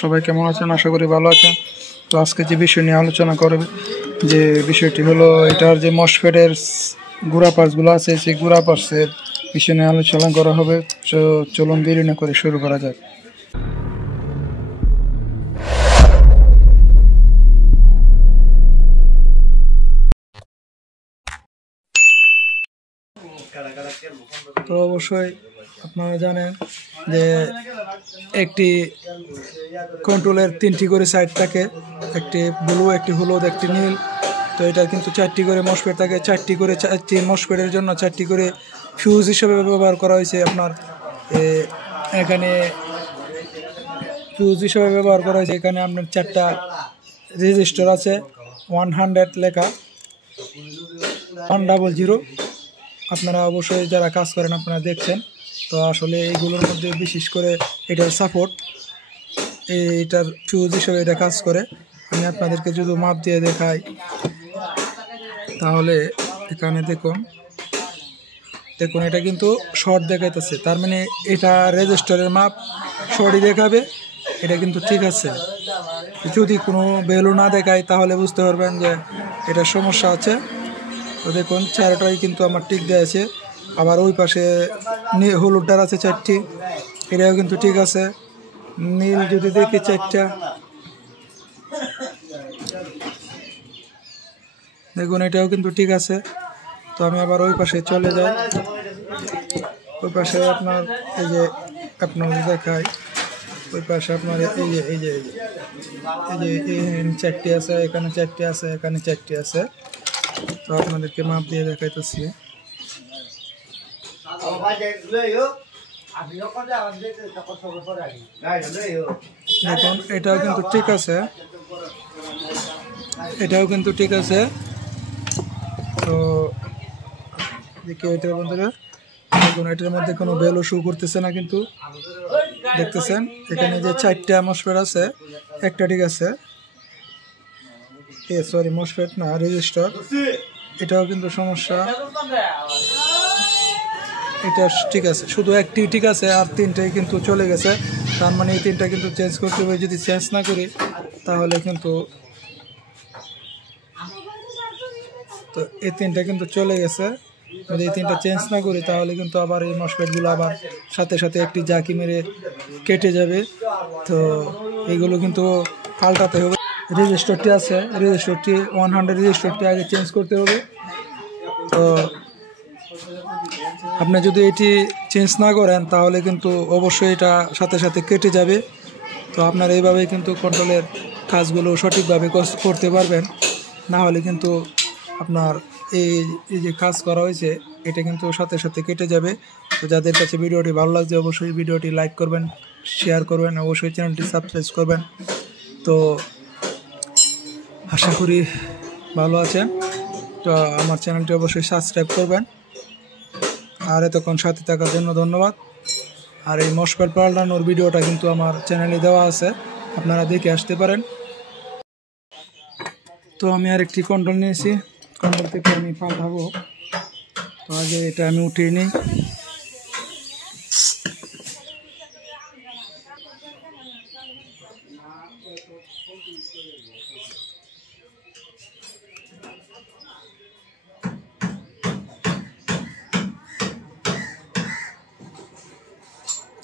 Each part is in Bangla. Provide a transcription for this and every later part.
সবাই কেমন আছেন? আশা করি ভালো আছেন। তো আজকে যে বিষয় নিয়ে আলোচনা করব, যে বিষয়টি হলো এটার যে মসফেটের গুড়া পার্টসগুলো আছে, সেই গুড়া পার্টসের বিষয় নিয়ে আলোচনা করা হবে। চলুন দেরি না করে শুরু করা যাক। তো অবশ্যই আপনারা জানেন যে একটি কন্ট্রোলের 3টি করে সাইড থাকে, একটি ব্লু, একটি হলুদ, একটি নীল। তো এটা কিন্তু 4টি করে মসফেট থাকে, 4টি করে 4টি মসফেটের জন্য 4টি করে ফিউজ হিসেবে ব্যবহার করা হয়েছে। আপনার এখানে ফিউজ হিসেবে ব্যবহার করা হয়েছে। এখানে আপনার 4টা রেজিস্টার আছে, 100 লেখা, 100। আপনারা অবশ্যই যারা কাজ করেন আপনারা দেখছেন। তো আসলে এইগুলোর মধ্যে বিশেষ করে এটার সাপোর্ট, এইটার ফিউজ হিসেবে এটা কাজ করে। আমি আপনাদেরকে যদি মাপ দিয়ে দেখাই, তাহলে এখানে দেখুন এটা কিন্তু শর্ট দেখাইতেছে, তার মানে এটা রেজিস্টারের মাপ শর্টই দেখাবে। এটা কিন্তু ঠিক আছে। যদি কোনো ভ্যালু না দেখায় তাহলে বুঝতে পারবেন যে এটা সমস্যা আছে। তো দেখুন 4টাই কিন্তু আমার ঠিক দেওয়া আছে। আবার ওই পাশে হলুদটার আছে 4টি, এটাও কিন্তু ঠিক আছে। নীল যদি দেখি 4টা, দেখুন এটাও কিন্তু ঠিক আছে। তো আমি আবার ওই পাশে চলে যাই। ওই পাশে আপনার এই যে দেখাই, ওই পাশে আপনার এই যে 4টি আছে, এখানে 4টি আছে, এখানে 4টি আছে। তো আপনাদেরকে মাপ দিয়ে দেখাইতেছি। দেখুন এটাও কিন্তু ঠিক আছে, এটাও কিন্তু ঠিক আছে। তো দেখি এটার বন্ধুরা, দেখুন এটার মধ্যে কোনো ভ্যালু শো করতেছে না, কিন্তু দেখতেছেন এখানে যে 4টা মসফেট আছে, একটা ঠিক আছে, সরি মসফেট না, রেজিস্টার, এটাও কিন্তু সমস্যা। এটা ঠিক আছে, শুধু একটি ঠিক আছে, আর 3টাই কিন্তু চলে গেছে। তার মানে এই 3টা কিন্তু চেঞ্জ করতে হবে। যদি চেঞ্জ না করি তাহলে কিন্তু, তো এই 3টা কিন্তু চলে গেছে। যদি এই 3টা চেঞ্জ না করি তাহলে কিন্তু আবার এই মসফেটগুলো আবার সাথে সাথে একটি জাকি মেরে কেটে যাবে। তো এইগুলো কিন্তু পাল্টাতে হবে। রেজিস্টারটি আছে, রেজিস্টারটি 100 রেজিস্টারটি আগে চেঞ্জ করতে হবে। তো আপনি যদি এটি চেঞ্জ না করেন তাহলে কিন্তু অবশ্যই এটা সাথে সাথে কেটে যাবে। তো আপনার এইভাবেই কিন্তু কন্ট্রোলের কাজগুলো সঠিকভাবে করতে পারবেন। না হলে কিন্তু আপনার এই যে কাজ করা হয়েছে এটা কিন্তু সাথে সাথে কেটে যাবে। তো যাদের কাছে ভিডিওটি ভালো লাগছে অবশ্যই ভিডিওটি লাইক করবেন, শেয়ার করবেন, অবশ্যই চ্যানেলটি সাবস্ক্রাইব করবেন। তো আশা করি ভালো আছেন। তো আমার চ্যানেলটি অবশ্যই সাবস্ক্রাইব করবেন। আর এতক্ষণ সাথে থাকার জন্য ধন্যবাদ। আর এই মসফেট পাল্টানোর ভিডিওটা কিন্তু আমার চ্যানেলে দেওয়া আছে, আপনারা দেখে আসতে পারেন। তো আমি আরেকটি কন্ট্রোল নিয়েছি, কন্ট্রোল থেকে আমি পাল্টাবো। তো আগে এটা আমি উঠিয়ে নিই।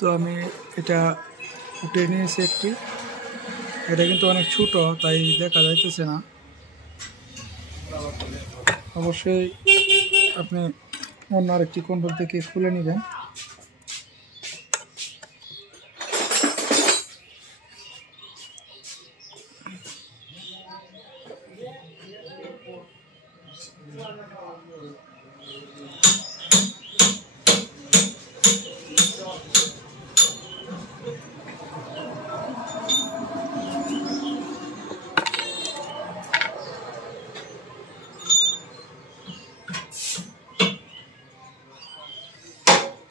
তো আমি এটা উঠিয়ে নিয়েছি একটি। এটা কিন্তু অনেক ছোট, তাই দেখা যাইতেছে না। অবশ্যই আপনি অন্য আরেকটি কন্ট্রোল থেকে খুলে নেবেন।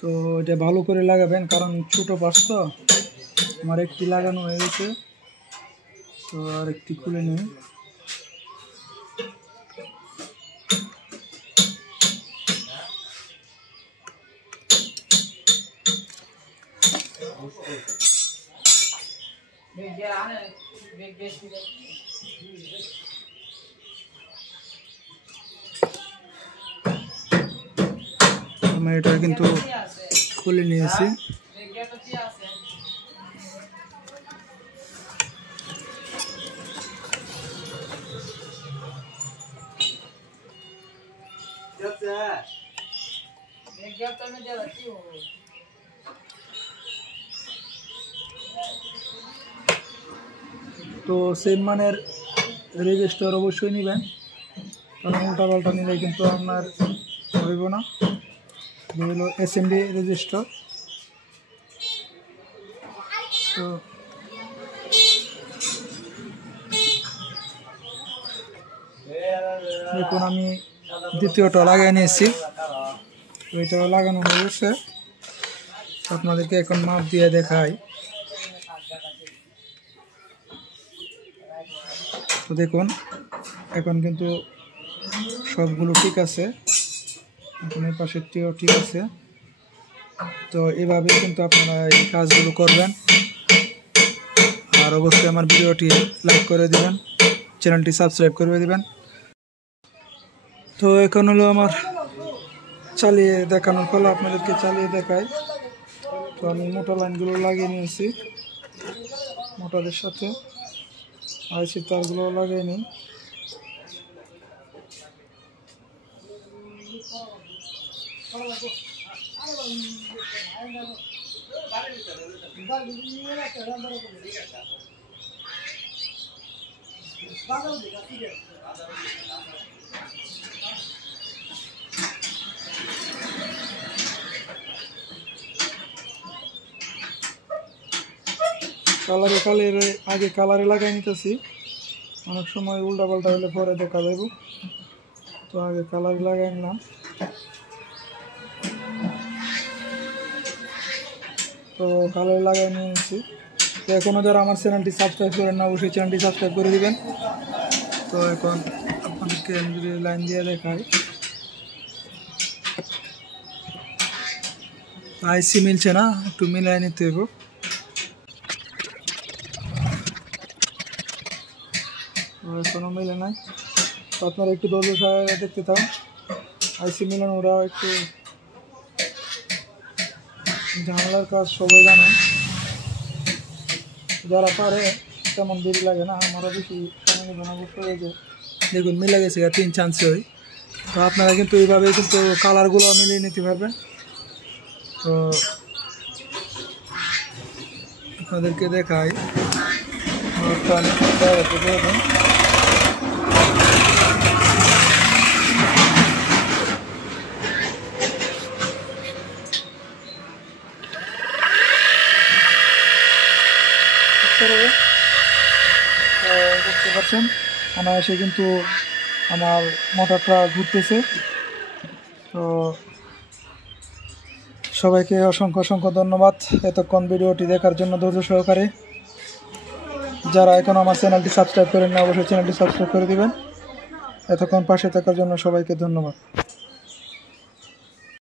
তো এটা ভালো করে লাগাবেন, কারণ ছোটো পার্টস তো। আমার একটি লাগানো হয়ে গেছে, তো আর একটি খুলে নিই। আমি এটা কিন্তু খুলে নিয়েছি। তো সেম মানের রেজিস্টার অবশ্যই নেবেন, কারণ উল্টা পাল্টা নিলে কিন্তু আপনার হইব না। হলো এসএমডি রেজিস্টার। তো দেখুন আমি দ্বিতীয়টা লাগিয়ে নিয়েছি, ওইটা লাগানো হয়ে গেছে। আপনাদেরকে এখন মাপ দিয়ে দেখাই। তো দেখুন এখন কিন্তু সবগুলো ঠিক আছে, এখন এই পাশেরটিও ঠিক আছে। তো এভাবে কিন্তু আপনারা এই কাজগুলো করবেন। আর অবশ্যই আমার ভিডিওটি লাইক করে দিবেন, চ্যানেলটি সাবস্ক্রাইব করে দিবেন। তো এখন হলো আমার চালিয়ে দেখানোর ফলে আপনাদেরকে চালিয়ে দেখাই। তো আমি মোটর লাইনগুলো লাগিয়ে নিয়েছি, মোটরের সাথে আইসি তারগুলো লাগিয়ে নিই। আগে কালারে লাগাই নিতেছি, অনেক সময় উল্টা পাল্টা হলে পরে দেখা যাব। তো আগে কালারে লাগাই নিলাম। তো কালারে লাগাই নিয়েছি। তো এখনও যারা আমার চ্যানেলটি সাবস্ক্রাইব করেন না, অবশ্যই চ্যানেলটি সাবস্ক্রাইব করে দিবেন। তো এখন আপনাদেরকে যদি লাইন দিয়ে দেখাই, আইসি মিলছে না, একটু মিলাই নিতে হবে। এখনো মিলে নাই, তো আপনারা একটু ধৈর্য সহকারে দেখতে থাকুন। আইসি মিলানো ওরা একটু ঝামেলার কাজ, সবাই জানেন। যারা পারে তেমন দেরি লাগে না, আমারও বেশি সময় নেবে না। দেখুন মিলে গেছে 3 চান্সে হয়। তো আপনারা কিন্তু এইভাবে কিন্তু কালারগুলো মিলিয়ে নিতে পারবেন। তো আপনাদেরকে দেখাই, দেখতে পাচ্ছেন অনায়াসে কিন্তু আমার মোটরটা ঘুরতেছে। তো সবাইকে অসংখ্য অসংখ্য ধন্যবাদ এতক্ষণ ভিডিওটি দেখার জন্য ধৈর্য সহকারে। যারা এখন আমার চ্যানেলটি সাবস্ক্রাইব করেন না, অবশ্যই চ্যানেলটি সাবস্ক্রাইব করে দিবেন। এতক্ষণ পাশে থাকার জন্য সবাইকে ধন্যবাদ।